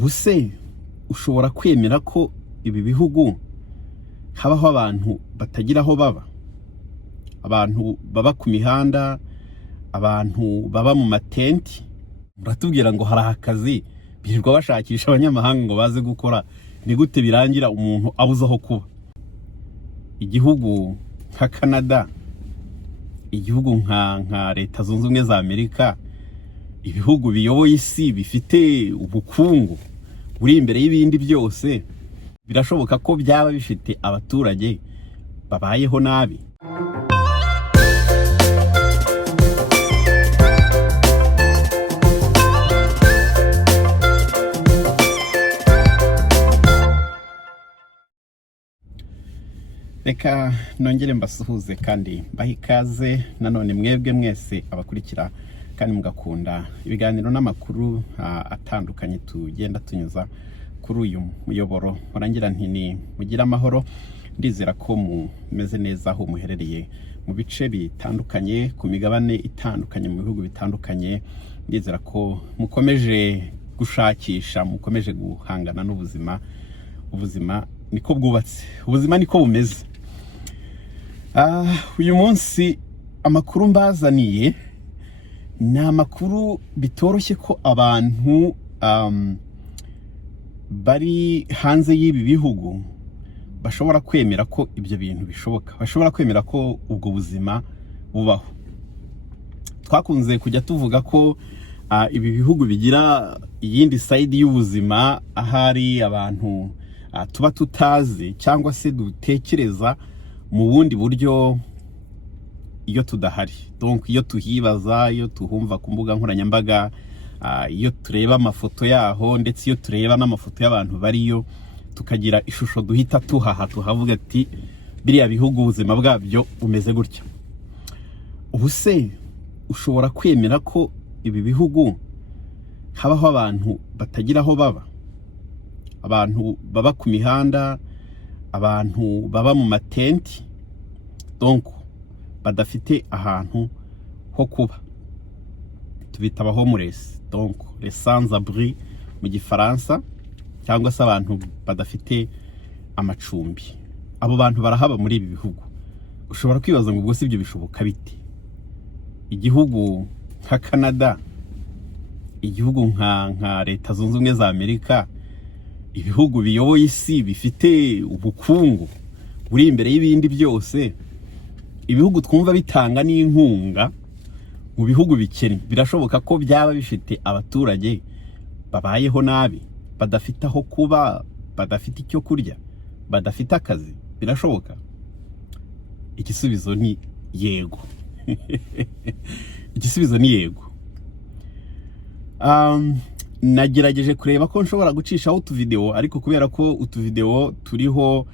ubuse ushobora kwemera ko ibi bihugu habaho abantu batagira aho baba, abantu baba ku mihanda, abantu baba mu matenti? Muratubwira ngo hari akazi birirwa bashakisha abanyamahanga ngo baze gukora, ni gute birangira umuntu abuze aho kuba? Igihugu nka Canada, igihugu nka Leta Zunze Ubumwe za Amerika, ibihugu biyoboye isi bifite ubukungu buri imbere y'ibindi byose, birashoboka ko byaba bifite abaturage babayeho nabi? Reka nongere mbasuhuze kandi mbahe ikaze nanone mwebwe mwese abakurikira kandi mugakunda ibiganiro n'amakuru atandukanye tugenda tunyuza kuri uyu muyoboro. Murangira nti ni mugira amahoro, ndizera ko mumeze neza aho muherereye mu bice bitandukanye, ku migabane itandukanye, mu bihugu bitandukanye. Ndizera ko mukomeje gushakisha, mukomeje guhangana n'ubuzima. Ubuzima niko bwubatse, ubuzima niko bumeze. Uyu munsi amakuru mbazaniye ni amakuru bitoroshye ko abantu bari hanze y'ibi bihugu bashobora kwemera ko ibyo bintu bishoboka, bashobora kwemera ko ubwo buzima bubaho. Twakunze kujya tuvuga ko ibi bihugu bigira iyindi side y'ubuzima, ahari abantu tuba tutazi cyangwa se dutekereza mu bundi buryo iyo tudahari. Donc iyo tuhibaza, iyo tuhumva ku mbuga nkoranyambaga, iyo tureba amafoto yaho, ndetse iyo tureba n'amafoto y'abantu bariyo, tukagira ishusho duhita tuhavuga ati biriya bihugu ubuzima bwabyo bumeze gutya. Ubuse ushobora kwemera ko ibi bihugu habaho abantu batagira aho baba, abantu baba ku mihanda, abantu baba mu matenti, donc badafite ahantu ho kuba? Tubita aba homeless, donc les sans abri mu gifaransa, cyangwa se abantu badafite amacumbi. Abo bantu barahaba muri ibi bihugu. Ushobora kwibaza ngo ubwo si byo bishoboka bite? Igihugu nka Canada, igihugu nka Leta Zunze Ubumwe za Amerika, ibihugu biyoboye isi bifite ubukungu buri imbere y'ibindi byose, ibihugu twumva bitanga n'inkunga mu bihugu bikennye, birashoboka ko byaba bifite abaturage babayeho nabi, badafite aho kuba, badafite icyo kurya, badafite akazi? Birashoboka? Igisubizo ni yego. Igisubizo ni yego. Nagerageje kureba ko nshobora gucishaho utuvideo, ariko kubera ko utuvideo turiho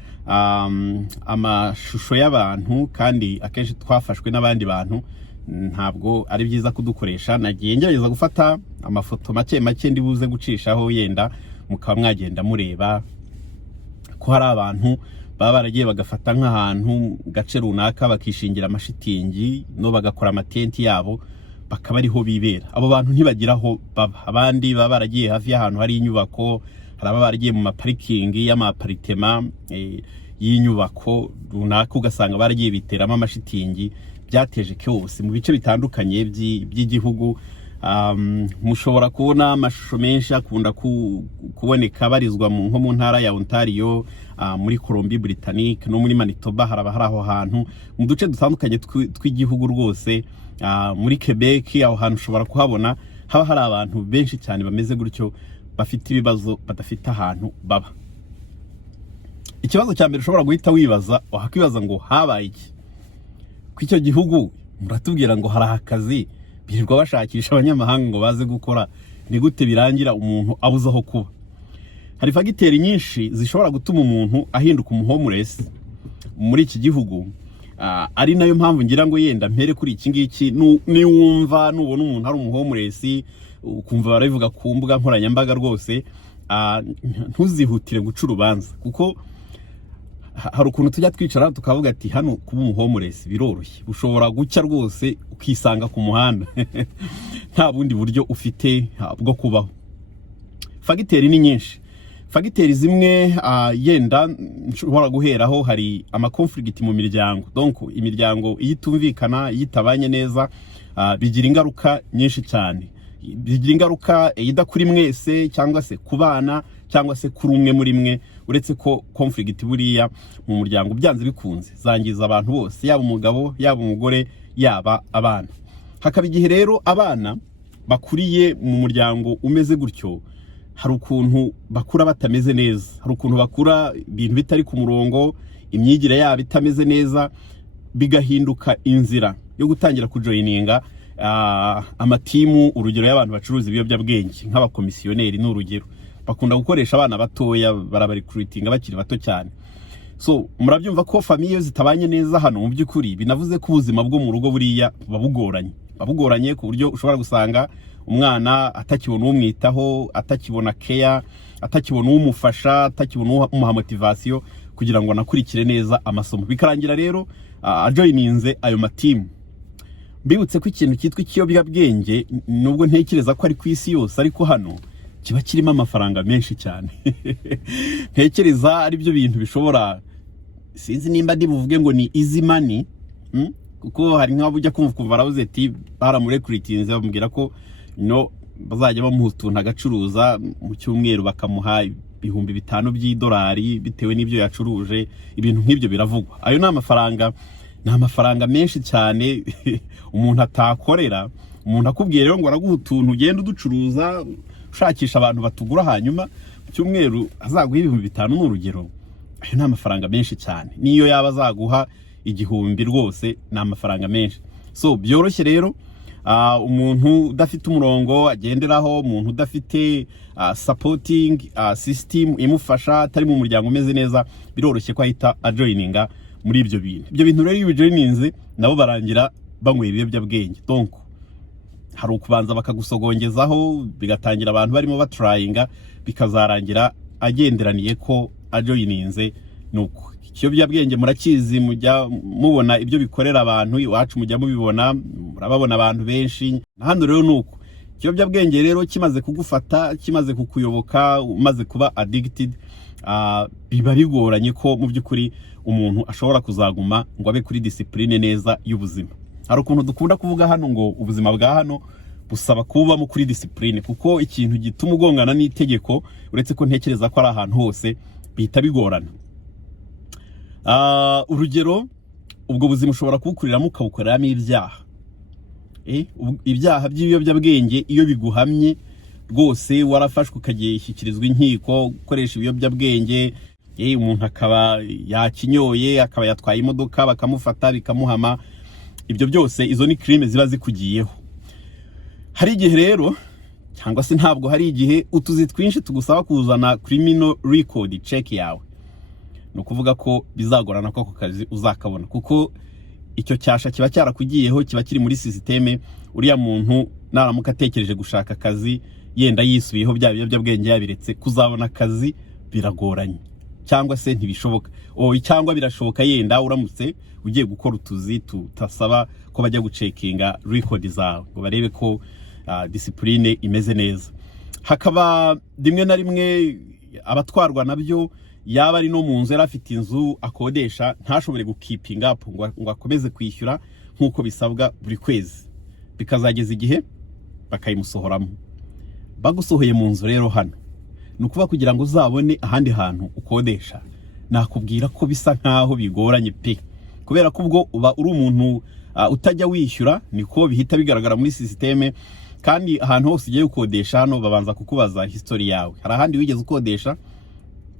amashusho y'abantu kandi akenshi twafashwe n'abandi bantu, ntabwo ari byiza kudukoresha. Nagiye ngerageza gufata amafoto make ndi buze gucishaho, yenda mukaba mwagenda mureba ko hari abantu baba baragiye bagafata nk'ahantu gace runaka, bakishingira amashitingi no bagakora amatenti yabo, bakaba ariho bibera. Abo bantu ntibagira aho baba. Abandi baba baragiye hafi y'ahantu hari inyubako, hari ababa baragiye mu maparikingi y'amaparitema y'inyubako runaka, ugasanga baragiye biteramo amashitingi, byateje chaos mu bice bitandukanye by'igihugu. Mushobora kubona amashusho menshi akunda kuboneka barizwa nko mu ntara ya Ontario, muri Colombie Britannique no muri Manitoba. hari aho hantu mu duce dutandukanye tw'igihugu rwose. Muri Quebec aho hantu ushobora kuhabona haba hari abantu benshi cyane bameze gutyo, bafite ibibazo, badafite ahantu baba. Ikibazo cya mbere ushobora guhita wibaza, wakwibaza ngo habaye iki ku icyo gihugu? Muratubwira ngo hari akazi birirwa bashakisha abanyamahanga ngo baze gukora, ni gute birangira umuntu abuze aho kuba? Hari fagiteri nyinshi zishobora gutuma umuntu ahinduka umuhomeless muri iki gihugu. Ari nayo mpamvu ngira ngo yenda mpere kuri iki ngiki. Niwumva nubona umuntu ari umuhomeless, ukumva barabivuga ku mbuga nkoranyambaga, rwose ntuzihutire guca urubanza, kuko hari ukuntu tujya twicara tukavuga ati hano kuba umuhomeless biroroshye. Ushobora gucya rwose ukisanga ku muhanda nta bundi buryo ufite bwo kubaho. fagiteri ni nyinshi. Fagiteri zimwe yenda nshobora guheraho, hari conflict mu miryango. Donc imiryango iyitumvikana, yitabanye neza, bigira ingaruka nyinshi cyane. Bigira ingaruka idakuri mwese, cyangwa se kubana, cyangwa se kuri umwe muri mwe. Uretse ko conflict buriya mu muryango byanze bikunze zangiza abantu bose, yaba umugabo, yaba umugore, yaba abana. Hakaba igihe rero abana bakuriye mu muryango umeze gutyo, hari ukuntu bakura batameze neza, hari ukuntu bakura ibintu bitari ku murongo, imyigire yabo itameze neza, bigahinduka inzira yo gutangira kujoininga amatimu. Urugero y'abantu bacuruza ibiyobyabwenge nk'abakomisiyoneri n'urugero, bakunda gukoresha abana batoya, barabarecruitinga bakiri bato cyane. So murabyumva ko famiye zitabanye neza hano mu by'ukuri, binavuze ko ubuzima bwo mu rugo buriya babugoranye ku buryo ushobora gusanga umwana atakibona umwitaho, atakibona care, atakibona umufasha, atakibona umuha motivation kugira ngo anakurikire neza amasomo. Bikarangira rero ajoininze ayo matimu. Mbibutse ko ikintu cyitwa ikiyobyabwenge, nubwo ntekereza ko ari ku isi yose, ariko hano kiba kirimo amafaranga menshi cyane. Ntekereza ari byo bintu bishobora, sinzi nimba ndi buvuge ngo ni easy money, kuko hari nk'abo ujya kumva baravuze ati baramurecruitinze, bamubwira ko bazajya bamuha utuntu agacuruza mu cyumweru, bakamuha $5,000 by'idolari bitewe n'ibyo yacuruje. Ibintu nk'ibyo biravugwa. Ayo ni amafaranga menshi cyane umuntu atakorera. Umuntu akubwiye rero ngo araguha utuntu ugenda uducuruza, ushakisha abantu batugura, hanyuma mu cyumweru azaguha $5,000 n'urugero. Ayo ni amafaranga menshi cyane. Niyo yaba azaguha $1,000 rwose, ni amafaranga menshi. So byoroshye rero, umuntu udafite umurongo agenderaho, umuntu udafite supporting system imufasha, atari mu muryango umeze neza, biroroshye ko ahita ajoininga muri ibyo bintu. Ibyo bintu rero iyo bijoininze, nabo barangira banywera ibiyobyabwenge. Donc hari ukubanza bakagusogongezaho, bigatangira abantu barimo batrayinga, bikazarangira agenderaniye ko ajoininze. Nuko ikiyobyabwenge murakizi, mujya mubona ibyo bikorera abantu iwacu, mujya mubibona, murababona abantu benshi. Hano rero nuko ikiyobyabwenge rero kimaze kugufata, kimaze kukuyoboka, umaze kuba addicted, biba bigoranye ko mu by'ukuri umuntu ashobora kuzaguma ngo abe kuri discipline neza y'ubuzima. Hari ukuntu dukunda kuvuga hano ngo ubuzima bwa hano busaba kuba mu kuri discipline, kuko ikintu gituma ugongana n'itegeko, uretse ko ntekereza ko ari ahantu hose bihita bigorana. Urugero, ubwo buzima ushobora kubukuriramo ukabukoreramo ibyaha. Ibyaha by'ibiyobyabwenge iyo biguhamye rwose, warafashwe ukagishyikirizwa inkiko gukoresha ibiyobyabwenge, umuntu akaba yakinyoye, akaba yatwaye imodoka, bakamufata bikamuhama, ibyo byose izo ni crime ziba zikugiyeho. Hari igihe rero, cyangwa se ntabwo hari igihe, utuzi twinshi tugusaba kuzana criminal record check yawe. No kuvuga ko bizagorana ko ako kazi uzakabona, kuko icyo cyasha kiba cyarakugiyeho, kiba kiri muri systeme. Uriya muntu naramuka atekereje gushaka akazi, yenda yisubiyeho bya biyobyabwenge yabiretse, kuzabona akazi biragoranye, cyangwa se ntibishoboka. Cyangwa birashoboka yenda uramutse ugiye gukora utuzi tutasaba ko bajya gucekinga record zawe ngo barebe ko discipline imeze neza. Hakaba rimwe na rimwe abatwarwa nabyo, yaba ari no mu nzu, yarafite inzu akodesha, ntashobore gukipinga up ngo akomeze kwishyura nkuko bisabwa buri kwezi, bikazageza igihe bakayimusohoramo. Bagusohoye mu nzu rero hano, nukuba kugira ngo uzabone ahandi hantu ukodesha, nakubwira ko bisa nkaho bigoranye pe, kubera ko ubwo uba uri umuntu utajya wishyura, niko bihita bigaragara muri systeme. Kandi ahantu hose ugiye ukodesha hano babanza kukubaza history yawe. Hari ahandi wigeze ukodesha?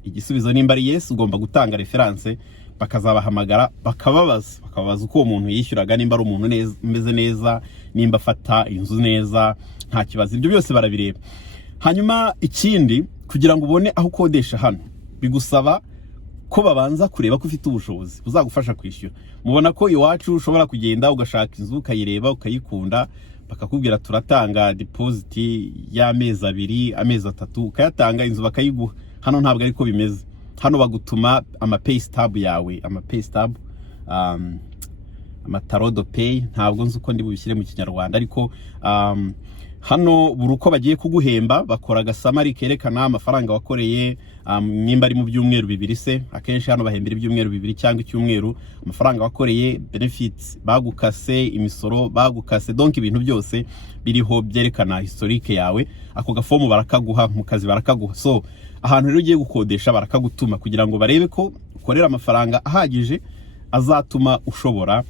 Igisubizo nimba ari yes, ugomba gutanga reference, bakazabahamagara bakababaza uko umuntu yishyuraga, nimba ari umuntu umeze neza, nimba afata inzu neza, nta kibazo. Ibyo byose barabireba. Hanyuma ikindi, kugira ngo ubone aho ukodesha hano, bigusaba ko babanza kureba ko ufite ubushobozi buzagufasha kwishyura. Mubona ko iwacu ushobora kugenda ugashaka inzu, ukayireba, ukayikunda, bakakubwira turatanga deposit y'amezi 2, amezi 3, ukayatanga, inzu bakayiguha. Hano ntabwo ariko bimeze. Hano bagutuma pay stub yawe, pay stub, amatarodo pay, ntabwo nzi uko ndi bubishyire mu Kinyarwanda, ariko hano buri uko bagiye kuguhemba bakora agasamari kerekana amafaranga wakoreye, nimba ari mu byumweru bibiri se, akenshi hano bahembera ibyumweru bibiri cyangwa icyumweru, amafaranga wakoreye, benefits bagukase, imisoro bagukase, donc ibintu byose biriho byerekana historique yawe. Ako gafomu barakaguha mu kazi, barakaguha. So ahantu rero ugiye gukodesha barakagutuma kugira ngo barebe ko ukorera amafaranga ahagije azatuma ushobora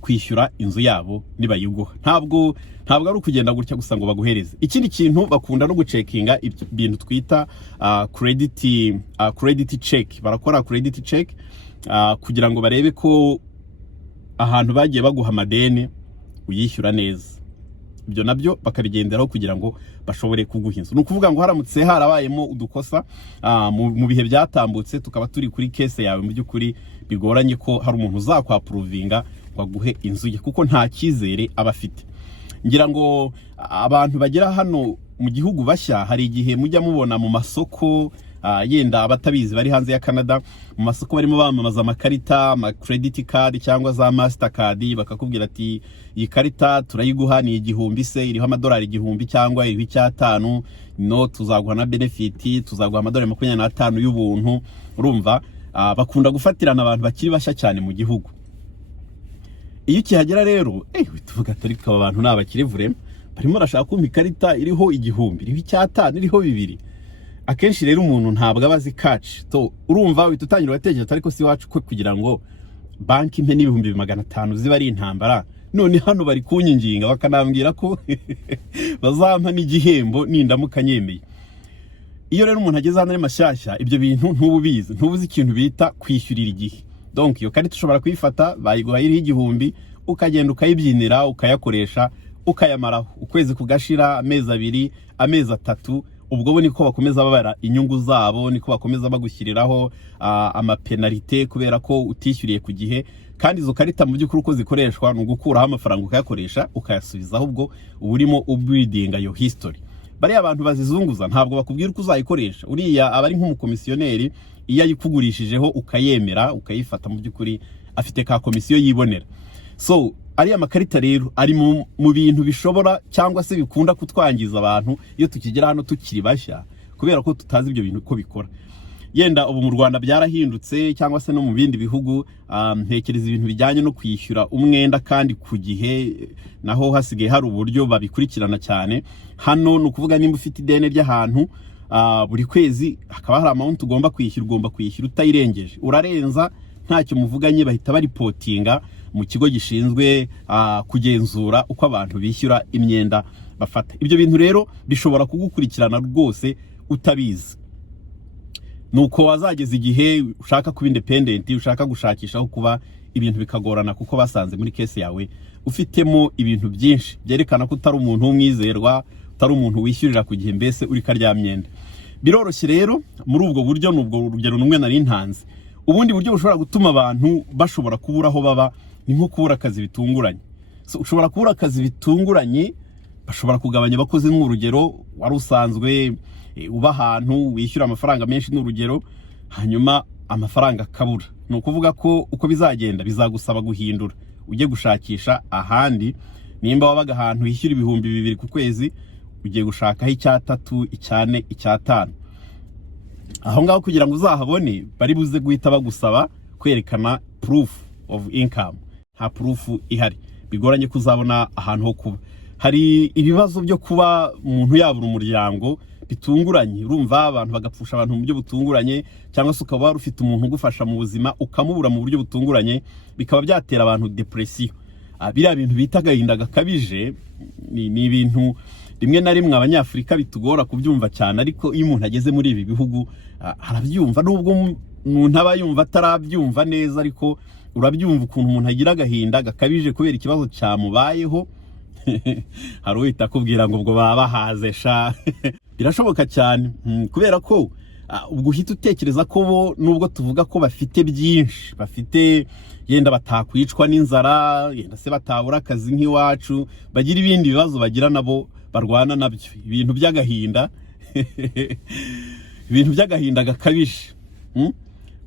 kwishyura inzu yabo nibayiguha. Ntabwo ari ukugenda gutya gusa ngo baguhereze. Ikindi kintu bakunda no gucekinga ibintu twita credit check. Barakora credit check kugira ngo barebe ko ahantu bagiye baguha amadeni uyishyura neza. Ibyo nabyo bakabigenderaho kugira ngo bashobore kuguha inzu. Nukuvuga ngo haramutse harabayemo udukosa mu bihe byatambutse, tukaba turi kuri case yawe, mu by'ukuri bigoranye ko hari umuntu uzakwapuruvinga waguhe inzu ye, kuko nta cyizere abafite. Ngira ngo abantu bagera hano mu gihugu bashya, hari igihe mujya mubona mu masoko, yenda abatabizi bari hanze ya Canada, mu masoko barimo bamamaza amakarita, ama credit card cyangwa za Mastercard, bakakubwira ati iyi karita turayiguha ni 1000 se, iriho amadolari 1000 cyangwa iriho 500, no tuzaguha na benefit, tuzaguha amadolari 25 y'ubuntu. Urumva bakunda gufatirana abantu bakiri bashya cyane mu gihugu. Iyo ukihagera rero tuvuga atari ko abantu nabakire vrema, barimo barashaka kumpa ikarita iriho 1000, iriho 500, iriho 200. Akenshi rero umuntu ntabwo abazi catch. To urumva witutangira watekereje ariko si wacu ko kugira ngo banki impe n'ibihumbi 500 ziba ari intambara. None hano bari kunyinginga bakanambwira ko bazampa n'igihembo nindamuka nyemeye. Iyo rero umuntu ageze hano ari mashyashya, ibyo bintu ntububizi, ntubuzi ikintu bita kwishyurira igihe. Donc iyo karita ushobora kuyifata bayiguha iriho 1000, ukagenda ukayibyinira, ukayakoresha, ukayamaraho ukwezi kugashira, amezi 2, amezi 3. Ubwo bo niko bakomeza babara inyungu zabo, niko bakomeza bagushyiriraho amapenalite kubera ko utishyuriye ku gihe. Kandi izo karita mu by'ukuri uko zikoreshwa no gukuraho amafaranga ukayakoresha ukayasubizaho, ubwo uburimo ubuildinga yo history. Bari abantu bazizunguza ntabwo bakubwira uko uzayikoresha. Uriya abari nk'umukomisiyoneri, iyo ayikugurishijeho ukayemera ukayifata, mu by'ukuri afite ka komisiyo yibonera. So ari amakarita rero ari mu bintu bishobora cyangwa se bikunda kutwangiza abantu iyo tukigera hano tukiri bashya, kubera ko tutazi ibyo bintu uko bikora. Yenda ubu mu Rwanda byarahindutse cyangwa se no mu bindi bihugu, ntekereza ibintu bijyanye no kwishyura umwenda kandi ku gihe naho hasigaye hari uburyo babikurikirana cyane. Hano no kuvuga nimba ufite ideni ry'ahantu, buri kwezi hakaba hari amount ugomba kwishyura utayirengeje. Urarenza ntacyo muvuganye bahita baripotinga mu kigo gishinzwe kugenzura uko abantu bishyura imyenda bafata. Ibyo bintu rero bishobora kugukurikirana rwose utabizi. Nuko wazageza igihe ushaka kuba independent, ushaka gushakishaho kuba ibintu bikagorana, kuko basanze muri case yawe ufitemo ibintu byinshi byerekana ko utari umuntu w'umwizerwa, utari umuntu wishyurira ku gihe, mbese uri karya myenda. Biroroshye rero muri ubwo buryo, nubwo urugero numwe nari ntanze. Ubundi buryo bushobora gutuma abantu bashobora kubura aho baba ni nko kubura akazi bitunguranye. So ushobora kubura akazi bitunguranye, bashobora kugabanya abakozi nk'urugero wari usanzwe uba ahantu wishyura amafaranga menshi n'urugero, hanyuma amafaranga akabura. No kuvuga ko uko bizagenda bizagusaba guhindura, ujye gushakisha ahandi. Nimba wabaga ahantu hishyura 2000 ku kwezi, ugiye gushakaho 3, 4, 5. Aho ngaho kugira ngo uzahabone bari buze guhita bagusaba kwerekana proof of income. Nta proof ihari, bigoranye kuzabona ahantu ho kuba. Hari ibibazo byo kuba umuntu yabura umuryango bitunguranye. Urumva abantu bagapfusha abantu mu buryo butunguranye, cyangwa se ukaba ufite umuntu ugufasha mu buzima ukamubura mu buryo butunguranye, bikaba byatera abantu depression. Biriya bintu bita agahinda gakabije ni ibintu rimwe na rimwe abanyafrika bitugora kubyumva cyane, ariko iyo umuntu ageze muri ibi bihugu arabyumva. Nubwo umuntu aba yumva atarabyumva neza, ariko urabyumva ukuntu umuntu agira agahinda gakabije kubera ikibazo cyamubayeho. Hari uhita akubwira ngo ubwo baba bahaze sha. Birashoboka cyane, kubera ko ubwo uhita utekereza ko bo nubwo tuvuga ko bafite byinshi, bafite yenda batakwicwa n'inzara, yenda se batabura akazi nk'iwacu, bagira ibindi bibazo bagira nabo barwana nabyo, ibintu by'agahinda. Ibintu by'agahinda gakabije.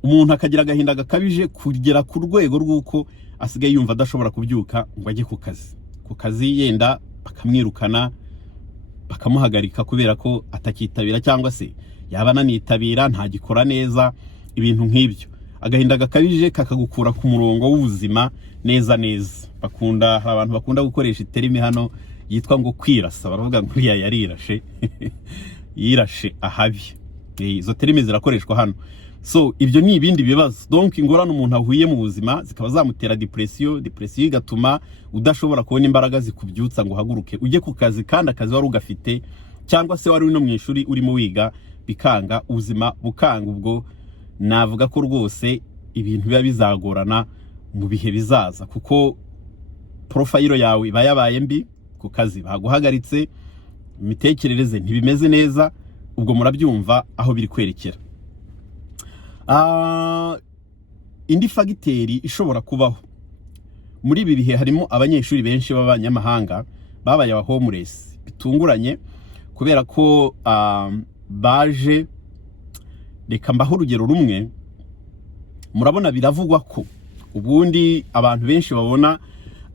Umuntu akagira agahinda gakabije kugera ku rwego rw'uko asigaye yumva adashobora kubyuka ngo ajye ku kazi. Ku kazi yenda bakamwirukana, bakamuhagarika kubera ko atakitabira cyangwa se yaba ananitabira ntagikora neza, ibintu nk'ibyo. Agahinda gakabije kakagukura ku murongo w'ubuzima neza neza. Hari abantu bakunda gukoresha iterimi hano yitwa ngo kwirasa, baravuga ngo yarirashe yirashe ahabi. Izo terimi zirakoreshwa hano. So ibyo ni ibindi bibazo. Donc ingorane umuntu ahuye mu buzima zikaba zamutera depression igatuma udashobora kubona imbaraga zikubyutsa ngo uhaguruke ujye ku kazi, kandi akazi wari ugafite cyangwa se wari no mu ishuri urimo wiga bikanga, ubuzima bukanga. Ubwo navuga ko rwose ibintu biba bizagorana mu bihe bizaza, kuko profile yawe iba yabaye mbi, ku kazi baguhagaritse, imitekerereze ntibimeze neza. Ubwo murabyumva aho biri kwerekera. Indi fagiteri ishobora kubaho muri ibi bihe harimo abanyeshuri benshi b'abanyamahanga babaye aba homeless bitunguranye, kubera ko baje. Reka mbaho urugero rumwe. Murabona biravugwa ko ubundi abantu benshi babona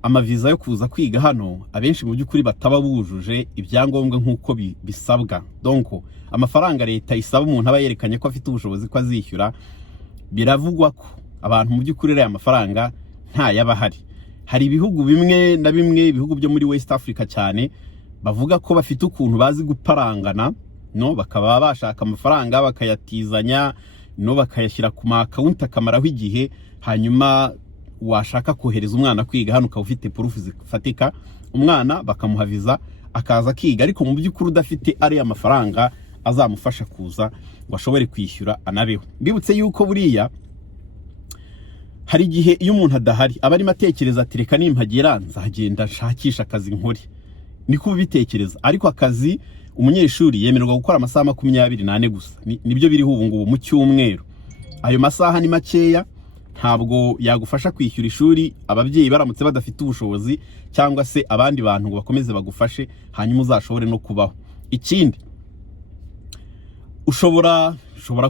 amaviza yo kuza kwiga hano, abenshi mu by'ukuri bataba bujuje ibyangombwa nk'uko bisabwa. Donc amafaranga leta isaba umuntu aba yerekanye ko afite ubushobozi ko azishyura, biravugwa ko abantu mu by'ukuri aya mafaranga nta yabahari. Hari ibihugu bimwe na bimwe, ibihugu byo muri West Africa cyane, bavuga ko bafite ukuntu bazi guparangana, no bakaba bashaka amafaranga bakayatizanya, no bakayashyira ku ma account akamaraho igihe, hanyuma washaka kohereza umwana kwiga hano ukaba ufite proof zifatika, umwana bakamuha viza akaza kiga, ariko mu by'ukuri udafite ari amafaranga azamufasha kuza ngo ashobore kwishyura anabeho. Bibutse yuko buriya hari igihe iyo umuntu adahari aba arimo atekereza ati reka nimpagera nzagenda nshakisha akazi nkore, niko ubitekereza. Ariko akazi umunyeshuri yemererwa gukora amasaha 24 gusa, nibyo biriho ubu ngubu mu cyumweru. Ayo masaha ni makeya, ntabwo yagufasha kwishyura ishuri ababyeyi baramutse badafite ubushobozi, cyangwa se abandi bantu ngo bakomeze bagufashe hanyuma uzashobore no kubaho. Ikindi, ushobora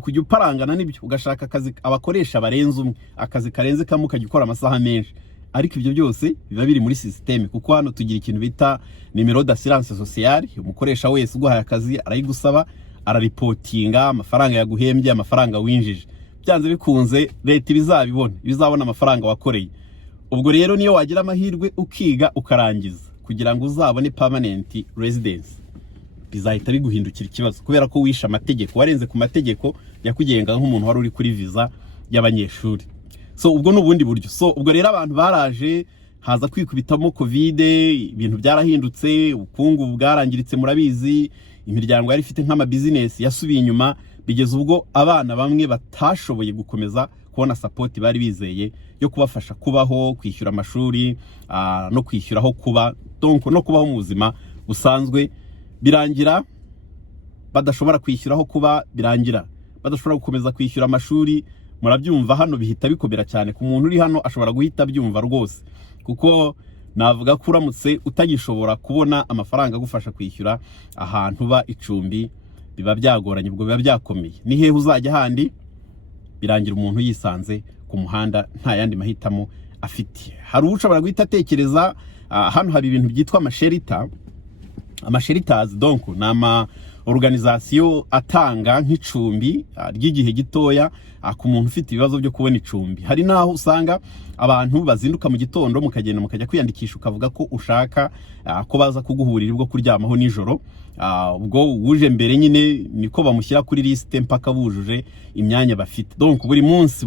kujya uparangana n'ibyo ugashaka akazi abakoresha barenze umwe, akazi karenze kamwe ukajya ukora amasaha menshi. Ariko ibyo byose biba biri muri systeme, kuko hano tugira ikintu bita numero d'assurance sociale. Umukoresha wese uguhaye akazi arayigusaba, araripotinga amafaranga yaguhembye, amafaranga winjije. Byanze bikunze leta bizabona amafaranga wakoreye. Ubwo rero niyo wagira amahirwe ukiga ukarangiza kugira ngo uzabone permanent residence, bizahita biguhindukira ikibazo, kubera ko wisha amategeko, warenze ku mategeko yakugenga nk'umuntu wari uri kuri visa y'abanyeshuri. So ubwo n'ubundi buryo. So ubwo rero abantu baraje, haza kwikubitamo covid, ibintu byarahindutse, ubukungu bwarangiritse, murabizi, imiryango yari ifite nk'ama business yasubiye inyuma, bigeze ubwo abana bamwe batashoboye gukomeza kubona support bari bizeye yo kubafasha kubaho, kwishyura amashuri, no kwishyuraho kuba, donc no kubaho mu buzima busanzwe. Birangira badashobora kwishyuraho kuba, birangira badashobora gukomeza kwishyura amashuri. Murabyumva hano bihita bikomera cyane ku muntu uri hano, ashobora guhita byumva rwose, kuko navuga ko uramutse utagishobora kubona amafaranga agufasha kwishyura ahantu ba icumbi, biba byagoranye, ubwo biba byakomeye. Ni hehe uzajya handi? Birangira umuntu yisanze ku muhanda nta yandi mahitamo afite. Hari ushobora guhita atekereza, hano hari ibintu byitwa amashelters, donc nama organisation atanga nk'icumbi ry'igihe gitoya ku muntu ufite ibibazo byo kubona icumbi. Hari naho usanga abantu bazinduka mu gitondo mukagenda mukajya kwiyandikisha, ukavuga ko ushaka ko baza kuguhurira bwo kuryamaho nijoro. Ubwo uje mbere nyine niko bamushyira kuri liste mpaka bujuje imyanya bafite. Donc buri munsi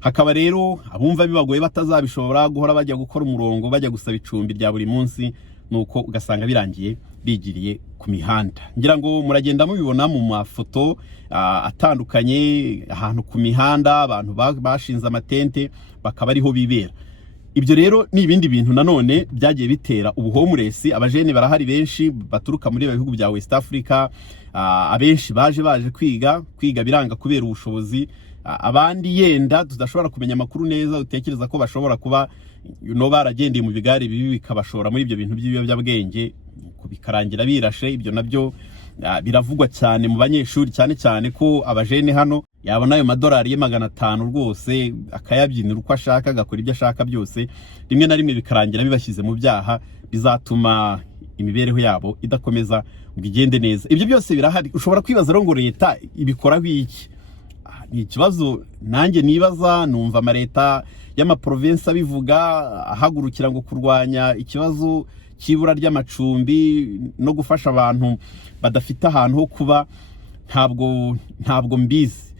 hakaba rero abumva bibagoye batazabishobora guhora bajya gukora umurongo, bajya gusaba icumbi rya buri munsi, nuko ugasanga birangiye bigiriye ku mihanda. Ngira ngo muragenda mubibona mu mafoto atandukanye, ahantu ku mihanda abantu bashinze amatente bakaba ariho bibera. Ibyo rero ni ibindi bintu nanone byagiye bitera ubuhomeless. Abajene barahari benshi baturuka muri bihugu bya West Africa, abenshi baje kwiga biranga kubera ubushobozi. Abandi yenda tudashobora kumenya amakuru neza, utekereza ko bashobora kuba baragendeye mu bigare bibi bikabashora muri ibyo bintu by'ibiyobyabwenge, bikarangira birashe. Ibyo nabyo biravugwa cyane mu banyeshuri, cyane ko abajene hano yabona ayo madolari ye 500 rwose akayabyinira uko ashaka, agakora ibyo ashaka byose, rimwe na rimwe bikarangira bibashyize mu byaha bizatuma imibereho yabo idakomeza ngo igende neza. Ibyo byose birahari. Ushobora kwibaza rero ngo leta ibikoraho iki? Ni ikibazo nanjye nibaza, numva amaleta y'amaprovinsi abivuga, ahagurukira ngo kurwanya ikibazo cy'ibura ry'amacumbi no gufasha abantu badafite ahantu ho kuba. Ntabwo mbizi.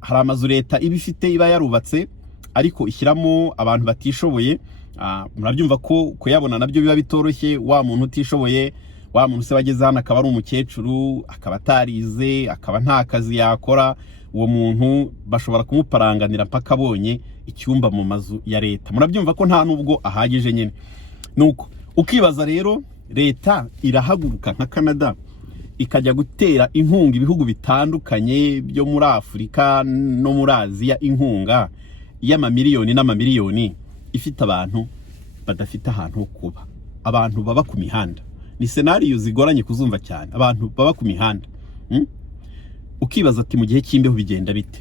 Hari amazu leta ibifite iba yarubatse ariko ishyiramo abantu batishoboye. Murabyumva ko kuyabona nabyo biba bitoroshye. Wa muntu utishoboye, wa muntu se wageze hano akaba ari umukecuru, akaba atarize, akaba nta kazi yakora, uwo muntu bashobora kumuparanganira mpaka abonye icyumba mu mazu ya leta. Murabyumva ko nta nubwo ahagije nyine. Nuko ukibaza rero, leta irahaguruka nka Canada ikajya gutera inkunga ibihugu bitandukanye byo muri Afurika no muri Aziya, inkunga y'amamiliyoni n'amamiliyoni, ifite abantu badafite ahantu ho kuba, abantu baba ku mihanda. Ni scenario zigoranye kuzumva cyane, abantu baba ku mihanda. Ukibaza ati mu gihe cy'imbeho bigenda bite?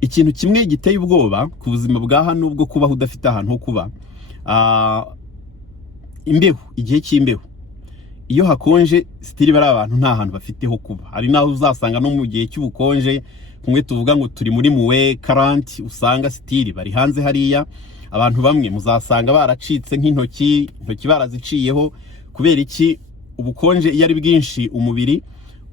Ikintu kimwe giteye ubwoba ku buzima bwa hano bwo kubaho udafite ahantu ho kuba, imbeho, igihe cy'imbeho. Iyo hakonje stili bari abantu nta hantu bafite ho kuba. Hari naho uzasanga no mu gihe cy'ubukonje, kumwe tuvuga ngo turi muri muwe 40, usanga stili bari hanze hariya. Abantu bamwe muzasanga baracitse nk'intoki baraziciyeho. Kubera iki? Ubukonje iyo ari bwinshi umubiri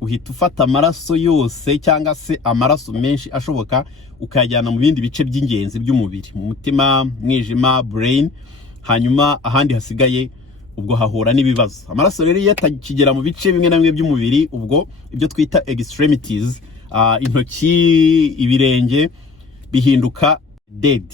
uhita ufata amaraso yose cyangwa se amaraso menshi ashoboka ukayajyana mu bindi bice by'ingenzi by'umubiri, mu mutima, mwijima, brain, hanyuma ahandi hasigaye ubwo hahura n'ibibazo. Amaraso rero yatakigera mu bice bimwe na bimwe by'umubiri, ubwo ibyo twita extremities, intoki, ibirenge, bihinduka dead.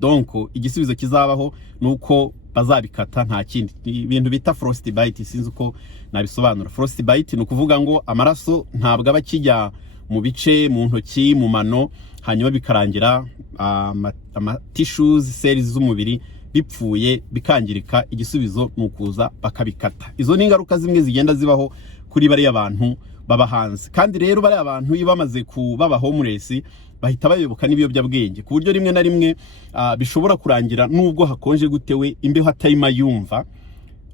Donc igisubizo kizabaho nuko bazabikata, nta kindi. Ibintu bita frostbite, sinzi uko nabisobanura. Frostbite ni ukuvuga ngo amaraso ntabwo aba kijya mu bice, mu ntoki, mu mano, hanyuma bikarangira tissues, cells z'umubiri bipfuye, bikangirika. Igisubizo nukuza bakabikata. Izo ni ingaruka zimwe zigenda zibaho kuri bari abantu baba hanze. Kandi rero bari abantu iyo bamaze kubaba homeless bahita bayoboka n'ibiyobyabwenge, ku buryo rimwe na rimwe bishobora kurangira nubwo hakonje gutewe, imbeho atayima yumva,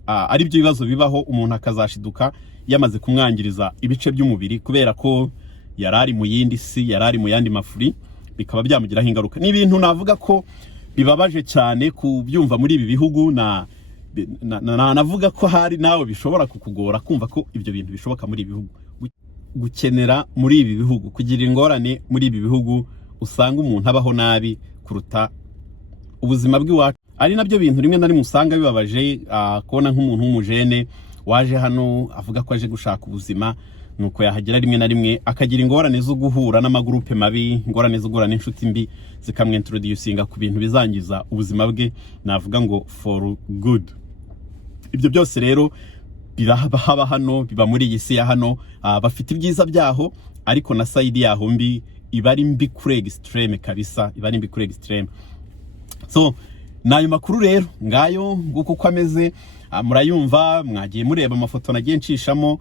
ari byo bibazo bibaho, umuntu akazashiduka yamaze kumwangiriza ibice by'umubiri kubera ko yarari mu yindi si, yarari mu yandi mafuri, bikaba byamugiraho ingaruka. Ni ibintu navuga ko bibabaje cyane kubyumva muri ibi bihugu. Navuga ko hari nawe bishobora kukugora kumva ko ibyo bintu bishoboka muri ibi bihugu. Gukenera muri ibi bihugu, kugira ingorane muri ibi bihugu, usanga umuntu abaho nabi kuruta ubuzima bw'iwacu. Ari nabyo bintu rimwe na rimwe usanga bibabaje, kubona nk'umuntu w'umujene waje hano avuga ko aje gushaka ubuzima, nuko yahagera rimwe na rimwe akagira ingorane zo guhura n'amagurupe mabi, ingorane zo guhura n'inshuti mbi zikamwintroducinga ku bintu bizangiza ubuzima bwe, navuga ngo for good. Ibyo byose rero birahaba hano, biba muri iyi si ya hano. Bafite ibyiza byaho, ariko na side yaho mbi iba ari mbi kuri extreme kabisa, iba ari mbi kuri extreme. So nayo makuru rero ngayo nguko ko ameze. Murayumva, mwagiye mureba amafoto nagiye nshishamo,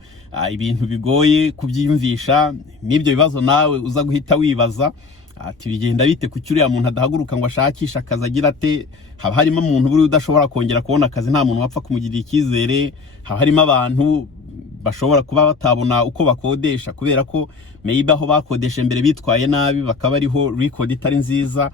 ibintu bigoye kubyiyumvisha. N'ibyo bibazo nawe uza guhita wibaza ati bigenda bite ku cyuriya muntu adahaguruka ngo ashakisha akazi agira ate? Haba harimo umuntu buri udashobora kongera kubona akazi, nta muntu wapfa kumugirira icyizere. Haba harimo abantu bashobora kuba batabona uko bakodesha kubera ko maybe aho bakodesha mbere bitwaye nabi, bakaba ariho record itari nziza.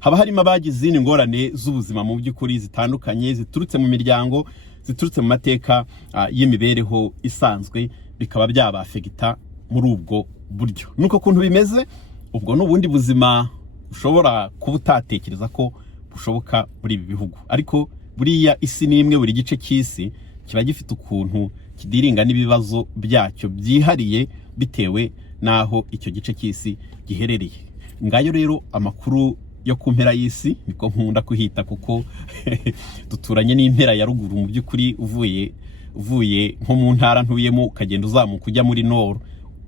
Haba harimo abagize izindi ngorane z'ubuzima mu by'ukuri zitandukanye, ziturutse mu miryango, ziturutse mu mateka y'imibereho isanzwe, bikaba byabafegita muri ubwo buryo. Nuko kuntu bimeze, ubwo n'ubundi buzima ushobora kuba utatekereza ko bushoboka muri ibi bihugu. Ariko buriya isi ni imwe, buri gice cy'isi kiba gifite ukuntu kidiringa n'ibibazo byacyo byihariye bitewe naho icyo gice cy'isi giherereye. Ngayo rero amakuru yo ku mpera y'isi, niko nkunda kuhita kuko duturanye n'impera ya ruguru. Mu by'ukuri uvuye nko mu ntara ntuyemo ukagenda uzamuka ujya muri nord,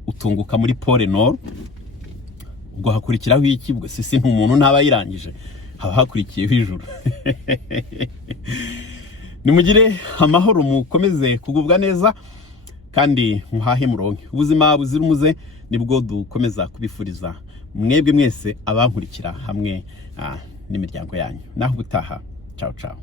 utunguka muri pole nord, ubwo hakurikiraho iki? Ubwo sisi nk'umuntu ntaba yirangije, haba hakurikiyeho ijuru. Nimugire amahoro, mukomeze kugubwa neza kandi muhahe muronke ubuzima buzira umuze. Nibwo dukomeza kubifuriza mwebwe mwese abankurikira hamwe n'imiryango yanyu. Naho ubutaha, ciao ciao.